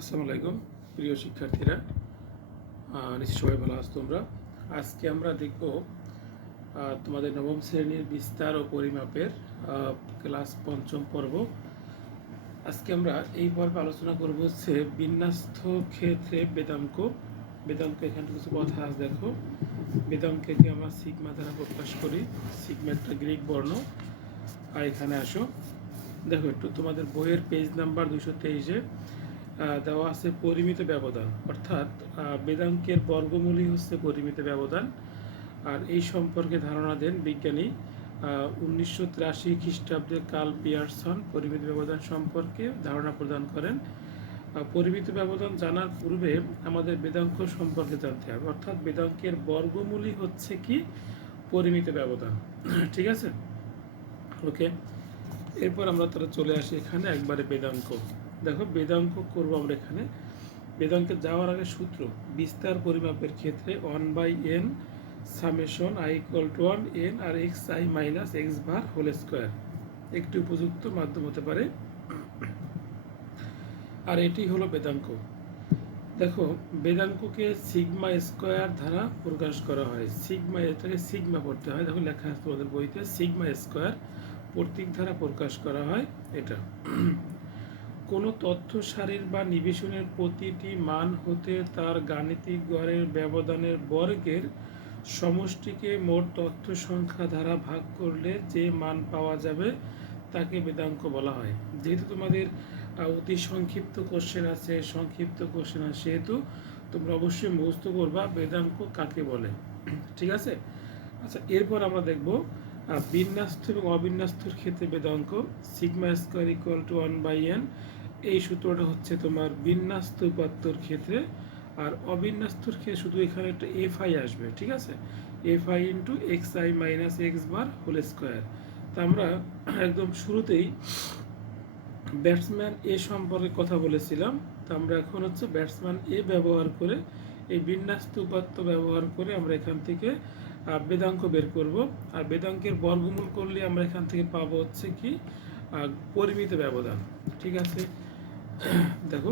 আসসালামু আলাইকুম প্রিয় শিক্ষার্থীরা, নিশ্চয়ই সবাই ভালো আছো তোমরা। আজকে আমরা দেখব তোমাদের নবম শ্রেণীর বিস্তার ও পরিমাপের ক্লাস পঞ্চম পর্ব। আজকে আমরা এই পর্বে আলোচনা করব হচ্ছে বিন্যস্ত ক্ষেত্রে বেদাঙ্ক। এখানে কিছু কথা আছে, দেখো। বেদাঙ্ককে আমরা সিগমা দ্বারা প্রকাশ করি। সিগমা একটা গ্রিক বর্ণ। আর এখানে আসো, দেখো একটু তোমাদের বইয়ের পেজ নাম্বার 223-এ দেওয়া আছে পরিমিত ব্যবধান, অর্থাৎ বেদাঙ্কের বর্গমূলই হচ্ছে পরিমিত ব্যবধান। আর এই সম্পর্কে ধারণা দেন বিজ্ঞানী 1983 খ্রিস্টাব্দে কার্ল পিয়ারসন পরিমিত ব্যবধান সম্পর্কে ধারণা প্রদান করেন। পরিমিত ব্যবধান জানার পূর্বে আমাদের বেদাঙ্ক সম্পর্কে জানতে হবে, অর্থাৎ বেদাঙ্কের বর্গমূলই হচ্ছে কি পরিমিত ব্যবধান। ঠিক আছে, ওকে। এরপর আমরা তারা চলে আসি এখানে একবারে বেদাঙ্ক। দেখো বেদাঙ্ক করবো আমরা এখানে। বেদাঙ্কে যাওয়ার আগে সূত্র, বিস্তার পরিমাপের ক্ষেত্রে 1/n সামেশন i = 1 n আর xi - x bar whole square একটি উপযুক্ত মাধ্যম হতে পারে। আর এটি হলো বেদাঙ্ক। দেখো বেদাঙ্ককে সিগমা স্কোয়ার দ্বারা প্রকাশ করা হয়। সিগমা, এটাকে সিগমা পড়তে হয়। দেখো লেখা আছে তোমাদের বইতে, সিগমা স্কোয়ার প্রতীক দ্বারা প্রকাশ করা হয় এটা। কোনো তথ্য সারির বা নিবেশনের প্রতিটি মান হতে তার গাণিতিক গড়ের ব্যবধানের বর্গের সমষ্টিকে মোট তথ্য সংখ্যা দ্বারা ভাগ করলে যে মান পাওয়া যাবে তাকে বেদাঙ্ক বলা হয়। যেহেতু তোমাদের অতি সংক্ষিপ্ত কোশ্চেন আছে, সেহেতু তোমরা অবশ্যই মুখস্থ করবা বেদাঙ্ক কাকে বলে। ঠিক আছে। আচ্ছা, এরপর আমরা দেখব বিন্যস্ত এবং অবিন্যস্তর ক্ষেত্রে বেদাঙ্ক। Sigma square = 1/n। এই সূত্রটা হচ্ছে তোমার বিন্যস্ত উপাত্তর ক্ষেত্রে। আর অবিন্যস্তর ক্ষেত্রে শুধু এখানে একটা fi আসবে। ঠিক আছে, fi × xi - x bar whole square. তা আমরা একদম শুরুতেই ব্যাটসম্যান এ সম্পর্কে কথা বলেছিলাম। তা আমরা এখন হচ্ছে ব্যাটসম্যান এ ব্যবহার করে, এই বিন্যস্ত উপাত্ত ব্যবহার করে আমরা এখান থেকে বেদাঙ্ক বের করব। আর বেদাঙ্কের বর্গমূল করলে আমরা এখান থেকে পাবো হচ্ছে কি পরিমিত ব্যবধান। ঠিক আছে, দেখো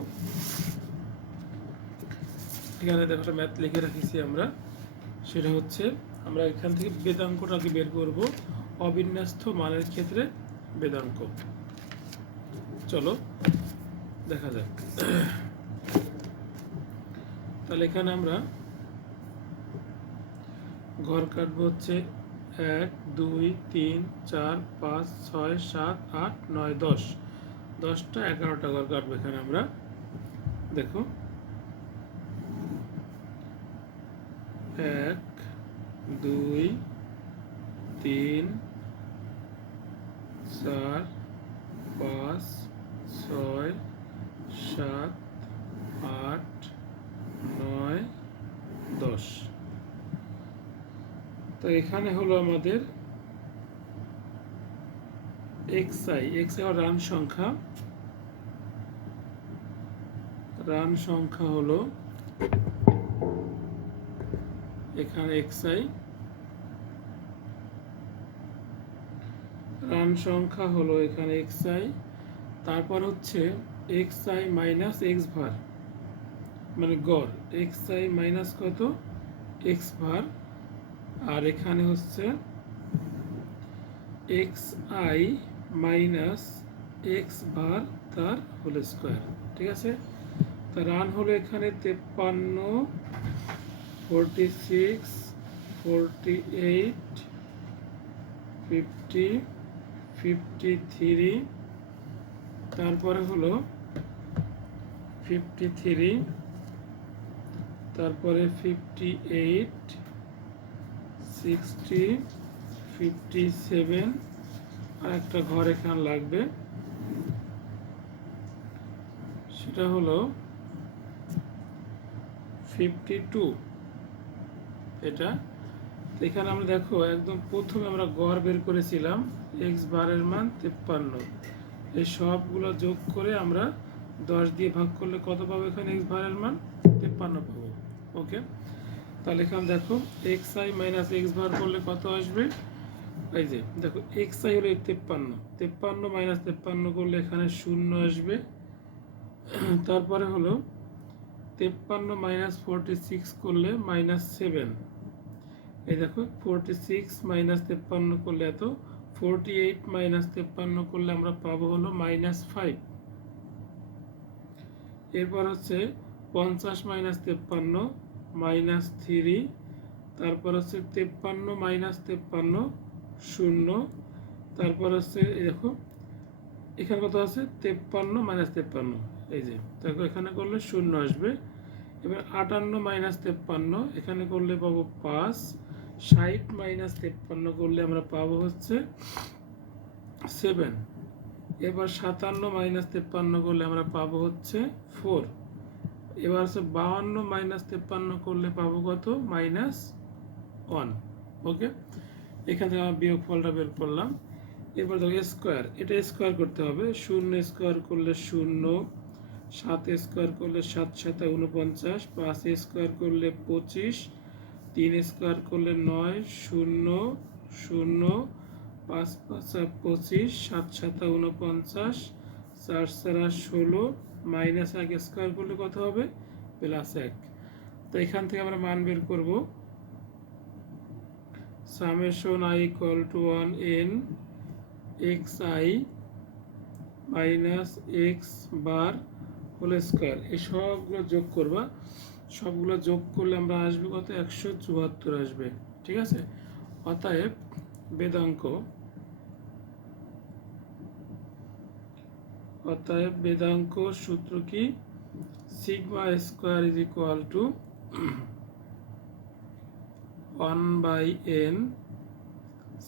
এখানে দেখো একটা ম্যাথ লিখে রাখিছি আমরা। সেটা হচ্ছে আমরা এখান থেকে বেদাঙ্কটাকে বের করব অবিন্যস্ত মানের ক্ষেত্রে বেদাঙ্ক। চলো দেখা যাক। তাহলে এখানে আমরা ঘর কাটবো হচ্ছে 1 2 3 4 5 6 7 8 9 10। 10টা 11টা ঘর কাটবো এখানে আমরা। দেখো 1 2 3 4 5 6 7 8 9 10। তো এখানে হলো আমাদের xi হলো রান সংখ্যা হলো এখানে xi রান সংখ্যা হলো এখানে xi। তারপর হচ্ছে xi - x ভার, মানে গড় xi মাইনাস কত x ভার। আর এখানে হচ্ছে xi - x ভার তার হোল স্কোয়ার। ঠিক আছে, তা রান হলো এখানে 53 46 48 50 53। তারপরে হলো 53, তারপরে 58 60 57। আর একটা ঘর এখানে লাগবে, সেটা হলো 52 এটা। এখানে আমরা দেখো একদম প্রথমে আমরা গড় বের করেছিলাম x বারের মান 53। এই সবগুলো যোগ করে আমরা 10 দিয়ে ভাগ করলে কত পাবো? এখানে x বারের মান 53 পাবো। ওকে, তাহলে এখানে দেখো xi - x বার করলে কত আসবে? এই যে দেখো xi হলো 53 - 53 করলে এখানে 0 আসবে। তারপরে হলো 53 মাইনাস 46 করলে -7। এই দেখো 46 মাইনাস 53 করলে এত, 48 মাইনাস 53 করলে আমরা পাবো হলো -5। এরপর হচ্ছে 50 মাইনাস 53 -3। তারপর হচ্ছে 53 মাইনাস 53 0। তারপর হচ্ছে এই দেখো এখানে কত আছে 53 মাইনাস 53, এই যে দেখো এখানে করলে 0 আসবে। এবার 58 মাইনাস 53 এখানে করলে পাবো 5। 60 মাইনাস 53 করলে আমরা পাবো হচ্ছে 7। এবার 57 মাইনাস 53 করলে আমরা পাবো হচ্ছে 4। এবার হচ্ছে 52 মাইনাস 53 করলে পাবো কত -1। ওকে, এখান থেকে আমরা বিয়োগ ফলটা বের করলাম। এবার দেখো স্কোয়ার, এটা স্কোয়ার করতে হবে। 0 স্কোয়ার করলে 0, 7 স্কোয়ার করলে 7 7 49, 5 স্কোয়ার করলে 25, 3 স্কোয়ার করলে 9, 0 0, 5 5 25, 7 7 49, 4 4 16, মাইনাস 1 স্কোয়ার করলে কত হবে +1। তো এখান থেকে আমরা মান বের করব। Summation i equal to 1n xi minus x bar whole square. এই সবগুলো যোগ করবা, সবগুলো যোগ করলে আমরা আসবে কত 174 আসবে। ঠিক আছে, অতএব বেদাঙ্ক সূত্র কি, sigma square is equal to 1/n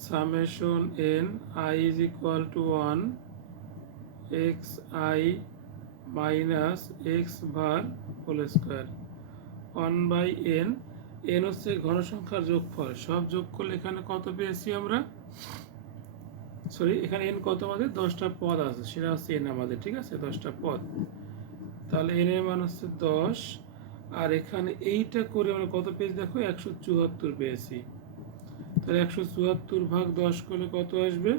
summation n i is equal to 1 xi minus x bar whole square. 1/n, n হচ্ছে ঘনসংখ্যার যোগফল, সব যোগ করলে এখানে কত পেয়েছি আমরা, সরি এখানে n কত আমাদের 10টা পদ আছে, সেটা হচ্ছে n আমাদের। ঠিক আছে, 10টা পদ, তাহলে n এর মান হচ্ছে 10। আর এখানে এইটা করে আমরা কত পেয়েছি দেখো 174 পেয়েছি। তাহলে 174 ভাগ 10 করলে কত আসবে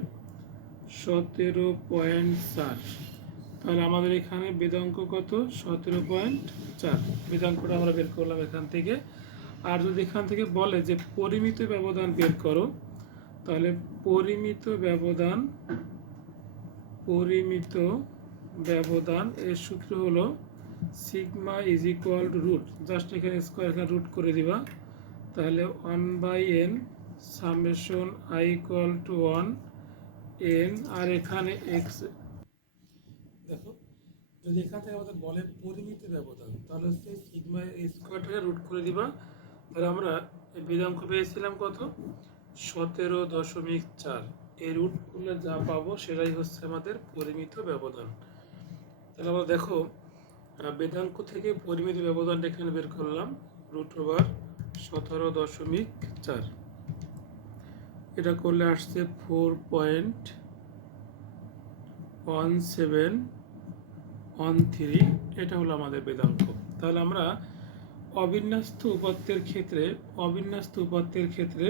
17.4। তাহলে আমাদের এখানে বেদাঙ্ক কত 17.4। বেদাঙ্কটা আমরা বের করলাম এখান থেকে। আর যদি এখান থেকে বলে যে পরিমিত ব্যবধান বের করো, তাহলে পরিমিত ব্যবধান এর সূত্র হলো sigma is equal to root, just এখানে স্কোয়ার এখানে রুট করে দিবা। তাহলে 1/n summation i equal to 1n, আর এখানে x। দেখো যদি এখান থেকে আমাদের বলে পরিমিত ব্যবধান, তাহলে হচ্ছে সিগমা স্কোয়ারটাকে রুট করে দিবা। তাহলে আমরা এই বেদাঙ্ক পেয়েছিলাম কত 17.4। এই রুট করলে যা পাবো সেটাই হচ্ছে আমাদের পরিমিত ব্যবধান। তাহলে আমরা দেখো বেদাঙ্ক থেকে পরিমিত ব্যবধানটা এখানে বের করলাম, √17.4। এটা করলে আসছে 4.1713। এটা হলো আমাদের বেদাঙ্ক। তাহলে আমরা অবিন্যস্ত উপাত্তের ক্ষেত্রে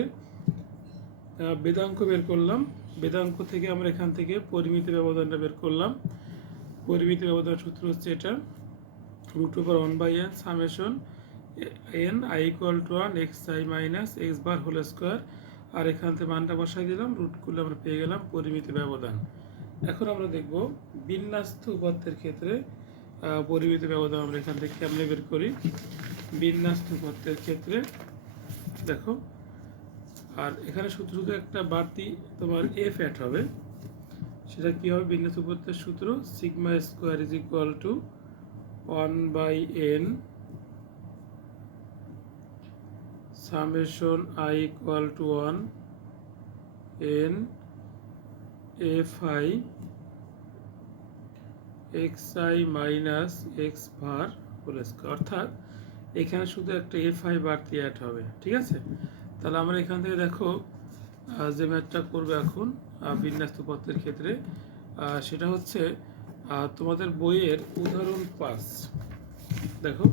বেদাঙ্ক বের করলাম। বেদাঙ্ক থেকে আমরা এখান থেকে পরিমিত ব্যবধানটা বের করলাম। পরিমিত ব্যবধান সূত্র হচ্ছে এটা, √1/n summation n i equal to 1 xi minus x bar whole square. আর এখান থেকে মানটা বসাই দিলাম, রুট করলে আমরা পেয়ে গেলাম পরিমিত ব্যবধান। এখন আমরা দেখব বিন্যস্ত উপাত্তের ক্ষেত্রে পরিমিত ব্যবধান আমরা এখান থেকে কেমনে বের করি। বিন্যস্ত উপাত্তের ক্ষেত্রে দেখো, আর এখানে শুধু একটা বাড়তি তোমার এফ অ্যাড হবে, সেটা কি হবে বিন্যস্ত উপাত্তের সূত্র sigma square is equal to 1/n summation i equal to 1 n fi xi minus x ভার হোল স্কোয়ার। অর্থাৎ এখানে শুধু একটা fi বাড়তি অ্যাড হবে। ঠিক আছে, তাহলে আমরা এখান থেকে দেখো যে ম্যাথটা করবে এখন বিন্যস্ত উপাত্তের ক্ষেত্রে, সেটা হচ্ছে তোমাদের বইয়ের উদাহরণ 5। দেখো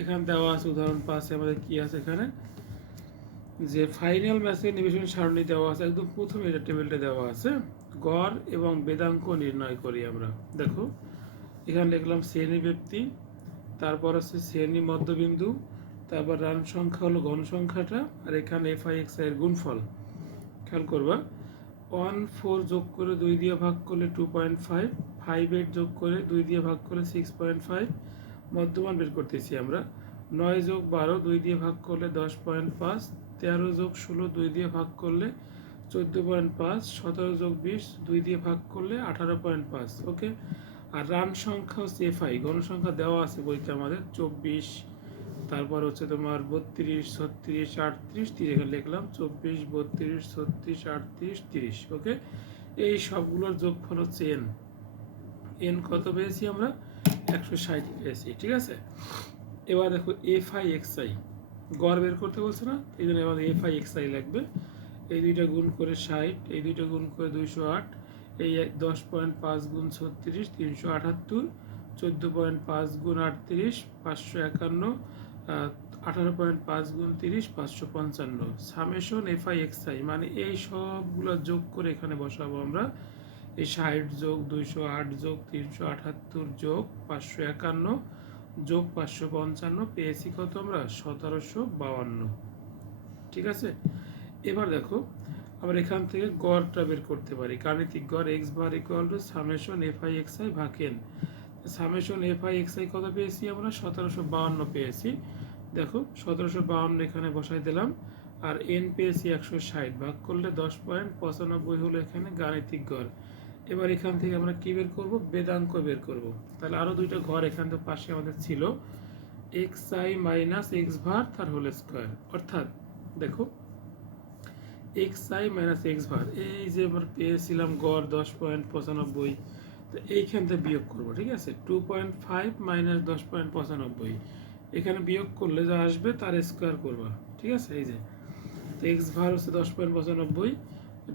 এখানে দেওয়া আছে উদাহরণ 5-এ আমাদের কি আছে, এখানে যে ফাইনাল ম্যাথের নিবেশন সারণী দেওয়া আছে, একদম প্রথমে এটা টেবিলটা দেওয়া আছে, গড় এবং বেদাঙ্ক নির্ণয় করি আমরা। দেখো এখানে লিখলাম শ্রেণী ব্যক্তি, তারপর হচ্ছে শ্রেণী মধ্যবিন্দু, তারপর রান সংখ্যা হলো গণসংখ্যাটা, আর এখানে f(i(xi) এর গুণফল। খেয়াল করবা 1 4 যোগ করে 2 দিয়ে ভাগ করলে 2.5, 5 8 যোগ করে 2 দিয়ে ভাগ করলে 6.5, মধ্যমান বের করতেছি আমরা। 9 যোগ 12 2 দিয়ে ভাগ করলে 10.5, 13 যোগ 16 2 দিয়ে ভাগ করলে 14.5, 17 যোগ 20 2 দিয়ে ভাগ করলে 18.5। ওকে, আর রান সংখ্যা হচ্ছে f(i), গণসংখ্যা দেওয়া আছে বইতে আমাদের 24, তারপর হচ্ছে তোমার 32 36 38 30, এখানে লিখলাম 24 32 36 38 30। ওকে, এই সবগুলোর যোগফল হচ্ছে n। n কত পেয়েছি আমরা? 160 পেয়েছি। ঠিক আছে, এবার দেখো f(i(xi) গড় বের করতে বলছে না, এই জন্য এবার f(i(xi) লাগবে। এই দুইটা গুণ করে 60, এই দুইটা গুণ করে 208, এই 10.5 গুণ 36 378, 14.5 গুণ 38 551, 18.5 গুণ 30 555। সামেশন f(i(xi) মানে এই সবগুলো যোগ করে এখানে বসাবো আমরা। এই 60 যোগ 208 যোগ 378 যোগ 551 যোগ 555 পেয়েছি কত আমরা? 1752। ঠিক আছে, এবার দেখো আমরা এখান থেকে গড়টা বের করতে পারি। গাণিতিক গড় x bar equal to summation f(i(xi) ভাগ n। সামেশন f(i(xi) কত পেয়েছি আমরা? 1752 পেয়েছি। দেখো 1752 এখানে বসাই দিলাম, আর n পেয়েছি 160, ভাগ করলে 10.95 হলো এখানে গাণিতিক গড়। এবার এখান থেকে আমরা কি বের করব? বেদাঙ্ক বের করব। তাহলে আরো দুইটা ঘর এখান থেকে পাশে আমাদের ছিল, xi মাইনাস এক্স ভার তার হোল স্কোয়ার, অর্থাৎ দেখো xi মাইনাস এক্স ভার, এই যে আমরা পেয়েছিলাম গড় 10.95, তো এইখান থেকে বিয়োগ করব। ঠিক আছে, 2.5 মাইনাস 10.95, এখানে বিয়োগ করলে যা আসবে তার স্কোয়ার করবা। ঠিক আছে, এই যে তো এক্স ভার হচ্ছে 10.95,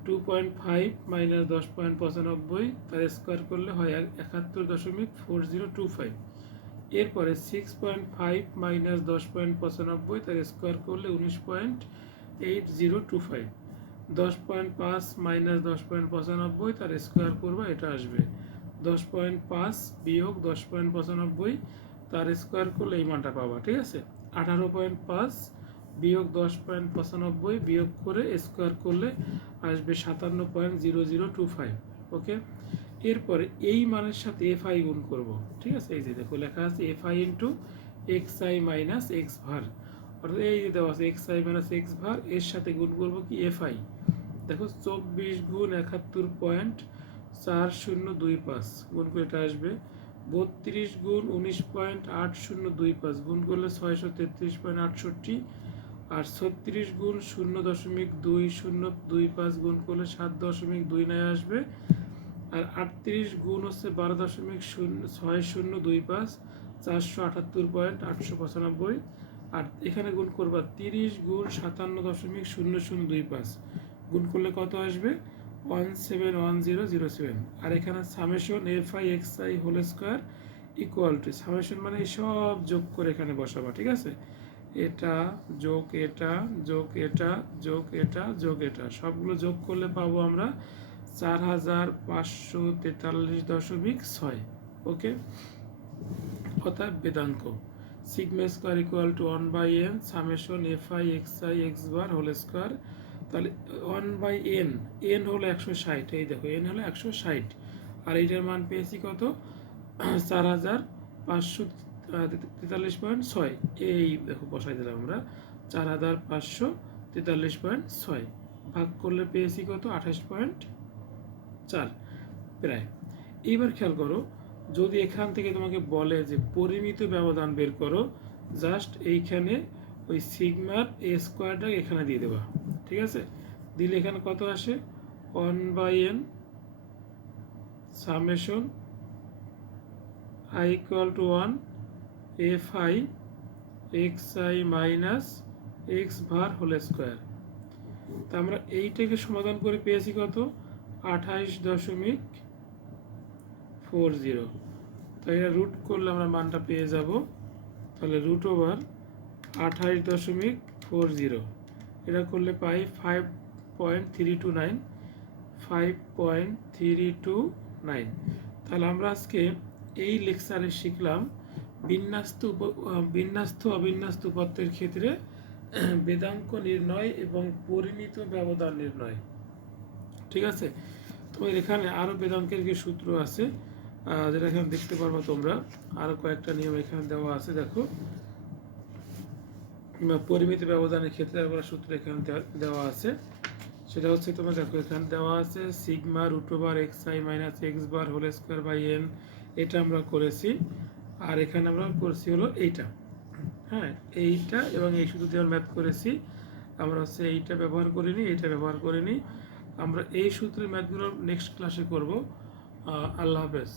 2.5 মাইনাস 10.95 তার স্কোয়ার করলে হয় 71.4025। এরপরে 6.5 মাইনাস 10.95 তার স্কোয়ার করলে 19.8025। 10.5 মাইনাস 10.95 তার স্কোয়ার করবা, এটা আসবে 10.5 বিয়োগ 10.95 তার স্কোয়ার করলে এই মানটা পাবা। ঠিক আছে, 18.5 বিয়োগ 10.95 বিয়োগ করে স্কোয়ার করলে আসবে 57.0025। ওকে, এরপরে এই মানের সাথে fi গুণ করব। ঠিক আছে, এই যে দেখো লেখা আছে fi into xi minus x ভার, অর্থাৎ এই যে দেওয়া আছে xi মাইনাস এক্স ভার, এর সাথে গুণ করব কি fi। দেখো 24 গুণ 71.4025 গুণ করে এটা আসবে 32 গুণ 19.8025 গুণ করলে 633.68, আর 36 গুণ 0.2025 গুণ করলে 7.29 আসবে, আর 38 গুণ হচ্ছে 12.6025 478.895, আর এখানে গুণ করবা 30 গুণ 57.0025 গুণ করলে কত আসবে? 171007। আর এখানে summation f(i(xi) whole square equal to, summation মানে সব যোগ করে এখানে বসাবা। ঠিক আছে, এটা যোগ এটা যোগ এটা যোগ এটা যোগ এটা, সবগুলো যোগ করলে পাবো আমরা 4543.6। ওকে, অর্থাৎ বেদাঙ্ক sigma square equal to 1/n summation f(i(xi) x bar whole square. তাহলে 1/n, n হলো 160, এই দেখো n হলো 160, আর এইটার মান পেয়েছি কত? 4543.6। এই দেখো বসাই দিলাম আমরা 4543.6, ভাগ করলে পেয়েছি কত? 28.4 প্রায়। এইবার খেয়াল করো, যদি এখান থেকে তোমাকে বলে যে পরিমিত ব্যবধান বের করো, জাস্ট এইখানে ওই সিগমার এ স্কোয়ারটা এখানে দিয়ে দেবা। ঠিক আছে, দিলে এখানে কত আসে? 1/n summation i equal to 1 fi(xi) minus x ভার হোল স্কোয়ার। তা আমরা এইটাকে সমাধান করে পেয়েছি কত? 28.40। তাই এটা রুট করলে আমরা মানটা পেয়ে যাব। তাহলে রুট ওভার 28.40, এটা করলে পাই 5.329। তাহলে আমরা আজকে এই লেকচারে শিখলাম বিন্যস্ত অবিন্যস্ত উপাত্তের ক্ষেত্রে বেদাঙ্ক নির্ণয় এবং পরিমিত ব্যবধান নির্ণয়। ঠিক আছে, তো এখানে আরও বেদাঙ্কের কিছু সূত্র আছে, যেটা এখানে দেখতে পারবো তোমরা। আরও কয়েকটা নিয়ম এখানে দেওয়া আছে, দেখো। পরিমিত ব্যবধানের ক্ষেত্রে আবার সূত্র এখানে দেওয়া আছে, সেটা হচ্ছে তোমরা দেখো এখানে দেওয়া আছে sigma root over x i minus x bar whole square by n, এটা আমরা করেছি। আর এখানে আমরা করছি হলো এইটা, হ্যাঁ, এইটা এবং এই সূত্র দিয়ে ম্যাথ করেছি আমরা, হচ্ছে এইটা ব্যবহার করিনি, এইটা ব্যবহার করিনি। আমরা এই সূত্রের ম্যাথগুলো নেক্সট ক্লাসে করব। আল্লাহ হাফেজ।